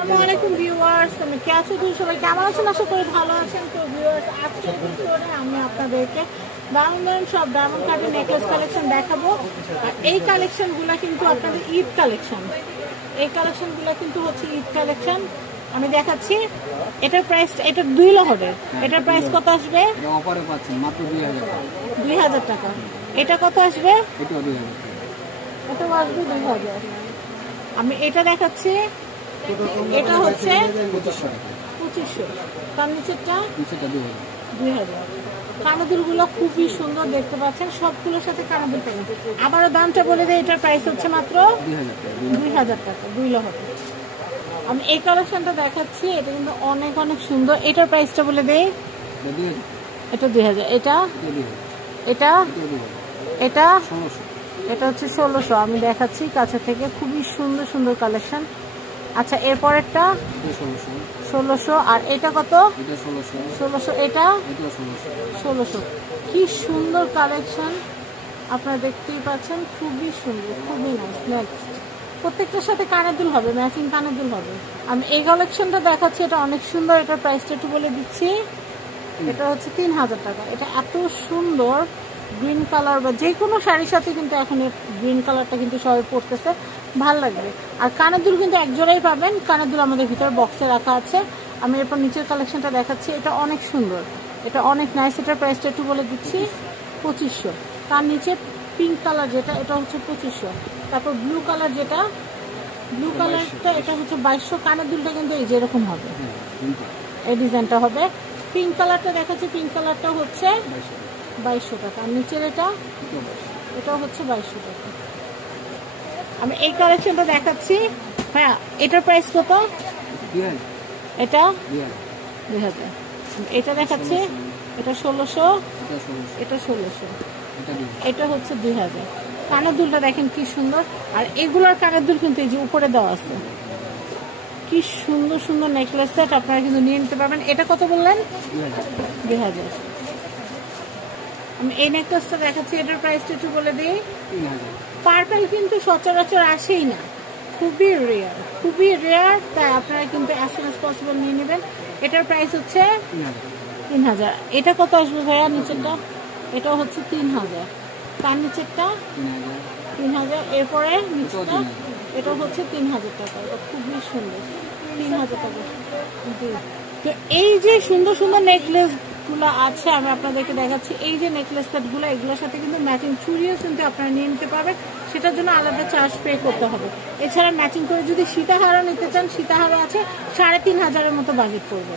আসসালামু আলাইকুম ভিউয়ার্স, আমি কেমন আছেন? সবাই কেমন আছেন? আশা করি ভালো আছেন। তো ভিউয়ার্স, আজকের ভিডিওতে আমি আপনাদেরকে ডায়মন্ড সব ডায়মন্ড কাটের নেকলেস কালেকশন দেখাবো। আর এই কালেকশনগুলো কিন্তু আপনাদের ঈদ কালেকশন। এই কালেকশনগুলো কিন্তু হচ্ছে ঈদ কালেকশন। আমি দেখাচ্ছি। এটার প্রাইস, এটা 2 লহরের। এটার প্রাইস কত আসবে? অফারে পাচ্ছেন মাত্র 2000 টাকা। এটা কত আসবে? এটাও 2000 এটাও আসবে 2000। আমি এটা দেখাচ্ছি। এটা হচ্ছে 2500। তার নিচেরটা 2000। কানাদুল গুলো খুবই সুন্দর দেখতে পাচ্ছেন, সবগুলোর সাথে কানাদুল পাবেন। আবারও দামটা বলে দেয়, এটার প্রাইস হচ্ছে মাত্র 2000 টাকা, 2 লহর। আমি এই কালেকশনটা দেখাচ্ছি, এটা কিন্তু অনেক অনেক সুন্দর। এটার প্রাইসটা বলে দেই, এটা 2000। এটা এটা এটা এটা হচ্ছে 1600। আমি দেখাচ্ছি কাছে থেকে, খুবই সুন্দর সুন্দর কালেকশন। আচ্ছা, এরপরেরটা 1600। আর এটা কত? 1600। এটা 1600। কি সুন্দর কালেকশন, আপনারা দেখতেই পাচ্ছেন, খুবই সুন্দর, খুবই নাইস। নেক্সট, প্রত্যেকটার সাথে কানের দুল হবে, ম্যাচিং কানের দুল হবে। আমি এই কালেকশনটা দেখাচ্ছি, এটা অনেক সুন্দর। এটার প্রাইসটা একটু বলে দিচ্ছি। এটা হচ্ছে 3000 টাকা। এটা এত সুন্দর গ্রিন কালার, বা যে কোনো শাড়ির সাথে কিন্তু এখন গ্রিন কালারটা কিন্তু সবাই পরতেছে, ভাল লাগবে। আর কানের দুল কিন্তু এক জোড়াই পাবেন। কানের দুল আমাদের ভিতরে বক্সে রাখা আছে। আমি এরপর নিচের কালেকশনটা দেখাচ্ছি। এটা অনেক সুন্দর, এটা অনেক নাইস। এটার প্রাইসটা একটু বলে দিচ্ছি, 2500। তার নিচে পিঙ্ক কালার যেটা, এটা হচ্ছে 2500। তারপর ব্লু কালার যেটা, ব্লু কালারটা, এটা হচ্ছে 2200। কানের দুলটা কিন্তু এই যেরকম হবে, এই ডিজাইনটা হবে। পিঙ্ক কালারটা দেখাচ্ছি, পিঙ্ক কালারটা হচ্ছে 2200 টাকা। আর নিচের এটাও হচ্ছে 2200 টাকা। আমি এই কালেকশনটা দেখাচ্ছি। হ্যাঁ, এটার প্রাইস কত? এটা 2000। এটা দেখাচ্ছি, এটা 1600। এটা 1600। এটা হচ্ছে 2000। কানের দুলটা দেখেন কি সুন্দর। আর এগুলোর কানের দুল কিন্তু এই যে উপরে দেওয়া আছে। কি সুন্দর সুন্দর নেকলেস সেট, আপনারা কিন্তু নিয়ে নিতে পারবেন। এটা কত বললেন? 2000। আমি এই নেকলেসটা দেখাচ্ছি, এটার প্রাইসটা একটু বলে দিই। পার্পল কিন্তু সচরাচর আসেই না, খুবই রেয়ার, খুবই রেয়ার। তাই আপনারা কিন্তু অ্যাজ সুন অ্যাজ পসিবল নিয়ে নেবেন। এটার প্রাইস হচ্ছে 3000। এটা কত আসবে ভাইয়া? নিচেরটা এটাও হচ্ছে 3000। তার নিচেরটা 3000। এরপরে নিচেরটা এটা হচ্ছে 3000 টাকা। এটা খুবই সুন্দর, 3000 টাকা। তো এই যে সুন্দর সুন্দর নেকলেস গুলো আছে, আমি আপনাদেরকে দেখাচ্ছি। এই যে নেকলেস সেট গুলো, এগুলোর সাথে কিন্তু ম্যাচিং চুড়িও কিন্তু আপনারা নিয়ে নিতে পারবেন। সেটার জন্য আলাদা চার্জ পে করতে হবে। এছাড়া ম্যাচিং করে যদি সীতাহারও নিতে চান, সীতাহারও আছে, 3500-এর মতো বাজেট পড়বে।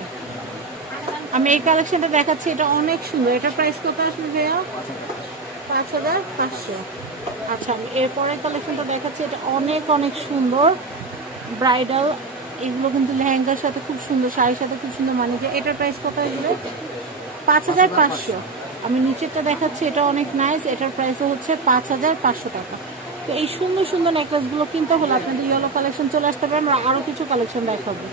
আমি এই কালেকশনটা দেখাচ্ছি, এটা অনেক সুন্দর। এটার প্রাইস কত আসবে ভাইয়া? 5500। আচ্ছা, আমি এরপরের কালেকশনটা দেখাচ্ছি। এটা অনেক অনেক সুন্দর, ব্রাইডাল। এগুলো কিন্তু লেহেঙ্গার সাথে খুব সুন্দর, শাড়ির সাথে খুব সুন্দর মানিয়ে। এটার প্রাইস কত আসবে? 5500। আমি নিচেরটা দেখাচ্ছি, এটা অনেক নাইস। এটার প্রাইস হচ্ছে 5500 টাকা। তো এই সুন্দর সুন্দর নেকলেসগুলো কিনতে হলে আপনাদের ইয়েলো কালেকশন চলে আসতে পারেন। আমরা আরও কিছু কালেকশন দেখাবো।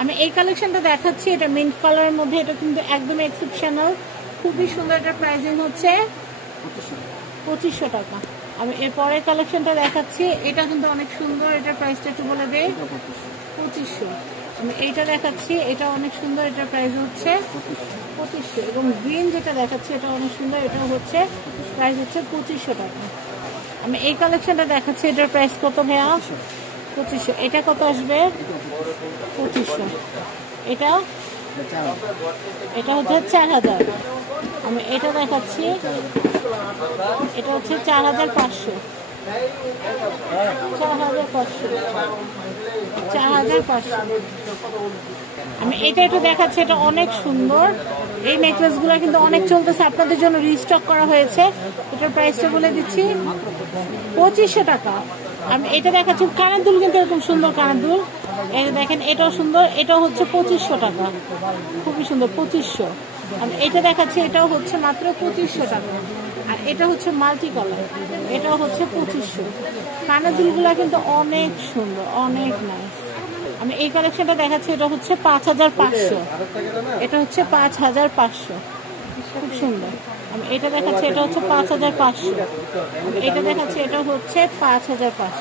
আমি এই কালেকশনটা দেখাচ্ছি, এটা মিন্ট কালারের মধ্যে। এটা কিন্তু একদম এক্সেপশনাল, খুবই সুন্দর। এটার প্রাইসিং হচ্ছে 2500 টাকা। আমি এরপরের কালেকশনটা দেখাচ্ছি, এটা কিন্তু অনেক সুন্দর। এটার প্রাইসটা একটু বলে দেই, 2500। আমি এইটা দেখাচ্ছি, এটা অনেক সুন্দর। এটার প্রাইস হচ্ছে 2500। এবং গ্রিন যেটা দেখাচ্ছি, এটা অনেক সুন্দর। এটা হচ্ছে প্রাইস হচ্ছে 2500 টাকা। আমি এই কালেকশনটা দেখাচ্ছি, এটার প্রাইস কত ভাইয়া? 2500। এটা কত আসবে? 2500। এটা হচ্ছে 4000। আমি এটা দেখাচ্ছি, এটা হচ্ছে 4500। 4500। আমি এটা একটু দেখাচ্ছি, এটা অনেক সুন্দর। এই নেকলেসগুলো কিন্তু অনেক চলতেছে, আপনাদের জন্য রিস্টক করা হয়েছে। এটার প্রাইসটা বলে দিচ্ছি, 2500 টাকা। আমি এটা দেখাচ্ছি, কানের দুল কিন্তু এরকম সুন্দর কানের দুল। এই দেখেন, এটাও সুন্দর। এটাও হচ্ছে 2500 টাকা, খুবই সুন্দর, 2500। আমি এটা দেখাচ্ছি, এটাও হচ্ছে মাত্র 2500 টাকা। আর এটা হচ্ছে মাল্টি কালার, এটাও হচ্ছে 2500। কানের দুলগুলা কিন্তু অনেক সুন্দর, অনেক নাইস। আমি এই কালেকশনটা দেখাচ্ছি, এটা হচ্ছে 5500। এটা হচ্ছে 5500, খুব সুন্দর। আমি এটা দেখাচ্ছি, এটা হচ্ছে 5500। এটা দেখাচ্ছি, এটা হচ্ছে 5500।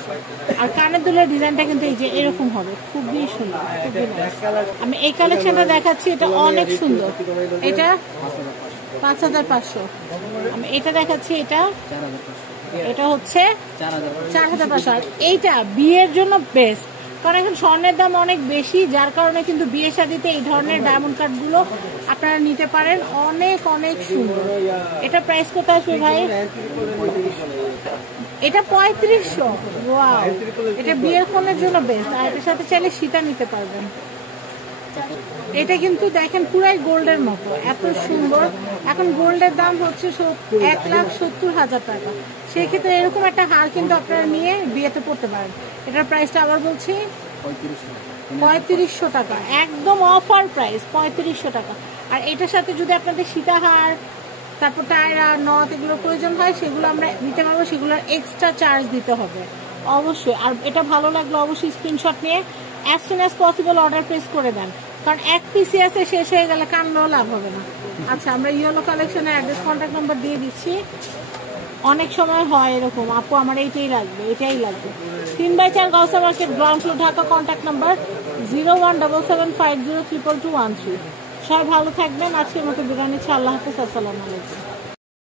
আর কানের দুলের ডিজাইনটা কিন্তু এই যে এরকম হবে, খুবই সুন্দর, খুবই নাইস। আমি এই কালেকশনটা দেখাচ্ছি, এটা অনেক সুন্দর। এটা 5500। আমি এটা দেখাচ্ছি, এটা হচ্ছে 4500। আর এইটা বিয়ের জন্য বেস্ট, কারণ এখন স্বর্ণের দাম অনেক বেশি, যার কারণে কিন্তু বিয়ে শাদিতে এই ধরনের ডায়মন্ড কাট গুলো আপনারা নিতে পারেন, অনেক অনেক সুন্দর। এটা প্রাইস কত আসবে ভাই? এটা 3500। ওয়াও, এটা বিয়ের ফোনের জন্য বেস্ট। আর এটার সাথে চাইলে সীতা নিতে পারবেন। এটা কিন্তু দেখেন পুরাই গোল্ডের মতো, এত সুন্দর। এখন গোল্ডের দাম হচ্ছে 1,70,000 টাকা। সেক্ষেত্রে এরকম একটা হার কিন্তু আপনারা নিয়ে বিয়েতে পড়তে পারেন। এটার প্রাইসটা আবার বলছি 3500 টাকা, একদম অফার প্রাইস 3500 টাকা। আর এটার সাথে যদি আপনাদের সীতাহার, তারপর টায়রা, নথ এগুলোর প্রয়োজন হয়, সেগুলো আমরা নিতে পারবো, সেগুলোর এক্সট্রা চার্জ দিতে হবে অবশ্যই। আর এটা ভালো লাগলো অবশ্যই স্ক্রিনশট নিয়ে as soon as possible order place করে দেন, কারণ এক পিসি আছে, শেষ হয়ে গেলে কানলেও লাভ হবে না। আচ্ছা, আমরা ইয়েলো কালেকশনের অ্যাড্রেস কন্ট্যাক্ট নাম্বার দিয়ে দিচ্ছি। অনেক সময় হয় এরকম, আপু আমার এটাই লাগবে, 3/4 Gausia market, ground floor, Dhaka. Contact number 0177502213। সবাই ভালো থাকবেন। আজকের মতো বিদায় নিচ্ছি। আল্লাহ হাফেজ, আসসালামু আলাইকুম।